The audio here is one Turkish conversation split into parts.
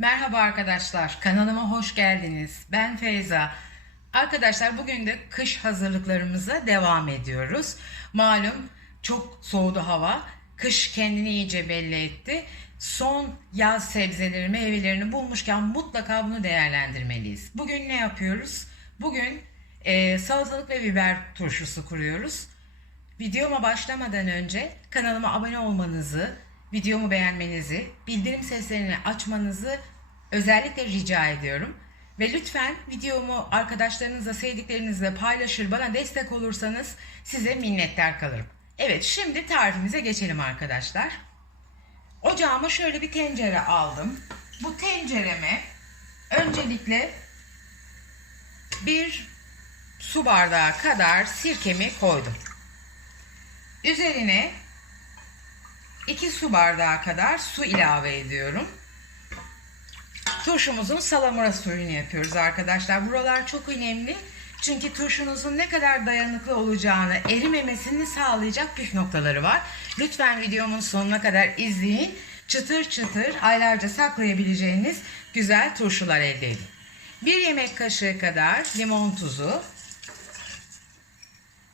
Merhaba arkadaşlar, kanalıma hoş geldiniz. Ben Feyza. Arkadaşlar bugün de kış hazırlıklarımıza devam ediyoruz. Malum çok soğudu hava. Kış kendini iyice belli etti. Son yaz sebzeleri, meyvelerini bulmuşken mutlaka bunu değerlendirmeliyiz. Bugün ne yapıyoruz? Bugün e, salatalık ve biber turşusu kuruyoruz. Videoma başlamadan önce kanalıma abone olmanızı, videomu beğenmenizi, bildirim seslerini açmanızı özellikle rica ediyorum. Ve lütfen videomu arkadaşlarınızla, sevdiklerinizle paylaşır, bana destek olursanız size minnettar kalırım. Evet, şimdi tarifimize geçelim arkadaşlar. Ocağıma şöyle bir tencere aldım. Bu tencereme öncelikle bir su bardağı kadar sirkemi koydum. Üzerine 2 su bardağı kadar su ilave ediyorum. Turşumuzun salamura suyunu yapıyoruz arkadaşlar. Buralar çok önemli. Çünkü turşunuzun ne kadar dayanıklı olacağını, erimemesini sağlayacak püf noktaları var. Lütfen videomun sonuna kadar izleyin. Çıtır çıtır aylarca saklayabileceğiniz güzel turşular elde edin. Bir yemek kaşığı kadar limon tuzu,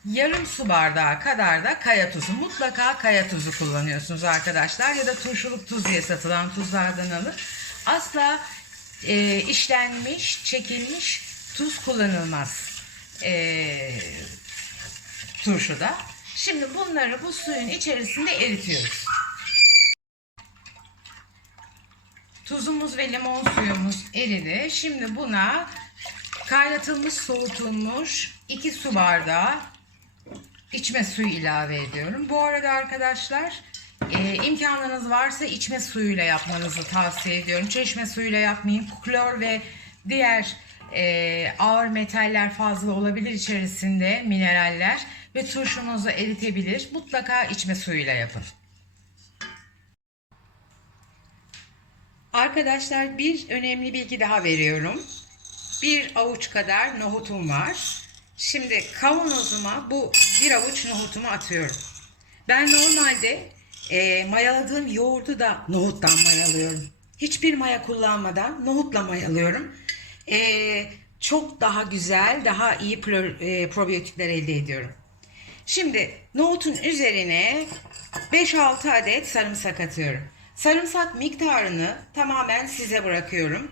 yarım su bardağı kadar da kaya tuzu. Mutlaka kaya tuzu kullanıyorsunuz arkadaşlar ya da turşuluk tuz diye satılan tuzlardan alın. Asla e, işlenmiş, çekilmiş tuz kullanılmaz e, turşuda. Şimdi bunları bu suyun içerisinde eritiyoruz. Tuzumuz ve limon suyumuz eridi. Şimdi buna kaynatılmış, soğutulmuş 2 su bardağı içme suyu ilave ediyorum. Bu arada arkadaşlar e, imkanınız varsa içme suyuyla yapmanızı tavsiye ediyorum. Çeşme suyuyla yapmayın. Klor ve diğer e, ağır metaller fazla olabilir içerisinde mineraller ve turşunuzu eritebilir. Mutlaka içme suyuyla yapın. Arkadaşlar bir önemli bilgi daha veriyorum. Bir avuç kadar nohutum var. Şimdi kavanozuma bu bir avuç nohutumu atıyorum. Ben normalde e, mayaladığım yoğurdu da nohuttan mayalıyorum. Hiçbir maya kullanmadan nohutla mayalıyorum. E, çok daha güzel, daha iyi pro, e, probiyotikler elde ediyorum. Şimdi nohutun üzerine 5-6 adet sarımsak atıyorum. Sarımsak miktarını tamamen size bırakıyorum.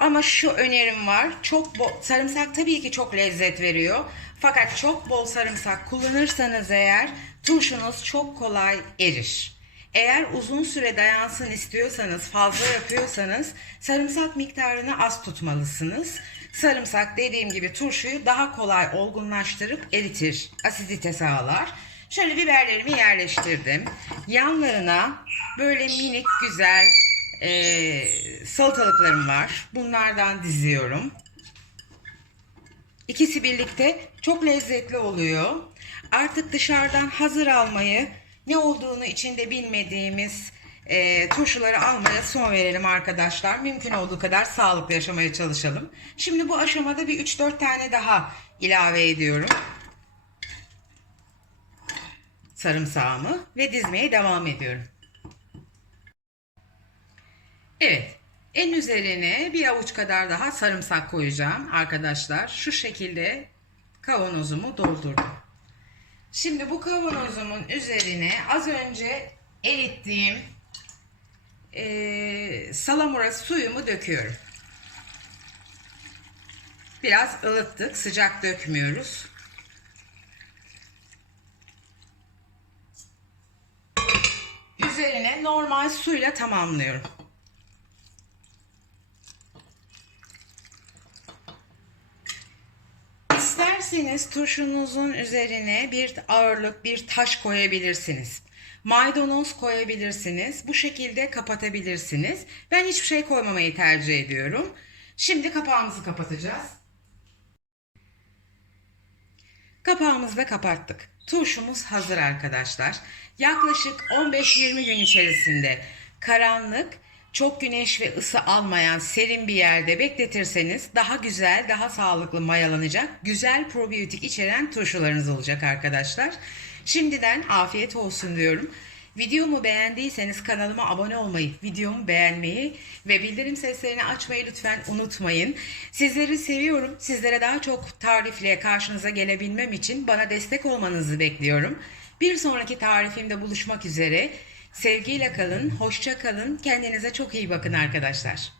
Ama şu önerim var. Çok bol, sarımsak tabii ki çok lezzet veriyor. Fakat çok bol sarımsak kullanırsanız eğer turşunuz çok kolay erir. Eğer uzun süre dayansın istiyorsanız, fazla yapıyorsanız sarımsak miktarını az tutmalısınız. Sarımsak dediğim gibi turşuyu daha kolay olgunlaştırıp eritir, asidite sağlar. Şöyle biberlerimi yerleştirdim. Yanlarına böyle minik güzel e, salatalıklarım var. Bunlardan diziyorum. İkisi birlikte çok lezzetli oluyor. Artık dışarıdan hazır almayı ne olduğunu içinde bilmediğimiz e, turşuları almaya son verelim arkadaşlar. Mümkün olduğu kadar sağlıklı yaşamaya çalışalım. Şimdi bu aşamada bir 3-4 tane daha ilave ediyorum. Sarımsağımı ve dizmeye devam ediyorum. Evet. En üzerine bir avuç kadar daha sarımsak koyacağım arkadaşlar. Şu şekilde kavanozumu doldurdum. Şimdi bu kavanozumun üzerine az önce erittiğim e, salamura suyumu döküyorum. Biraz ılıttık. Sıcak dökmüyoruz. Üzerine normal suyla tamamlıyorum. İsterseniz turşunuzun üzerine bir ağırlık, bir taş koyabilirsiniz. Maydanoz koyabilirsiniz. Bu şekilde kapatabilirsiniz. Ben hiçbir şey koymamayı tercih ediyorum. Şimdi kapağımızı kapatacağız. Kapağımızı da kapattık. Turşumuz hazır arkadaşlar. Yaklaşık 15-20 gün içerisinde karanlık, çok güneş ve ısı almayan serin bir yerde bekletirseniz daha güzel, daha sağlıklı mayalanacak, güzel probiyotik içeren turşularınız olacak arkadaşlar. Şimdiden afiyet olsun diyorum. Videomu beğendiyseniz kanalıma abone olmayı, videomu beğenmeyi ve bildirim seslerini açmayı lütfen unutmayın. Sizleri seviyorum. Sizlere daha çok tarifle karşınıza gelebilmem için bana destek olmanızı bekliyorum. Bir sonraki tarifimde buluşmak üzere. Sevgiyle kalın, hoşça kalın. Kendinize çok iyi bakın arkadaşlar.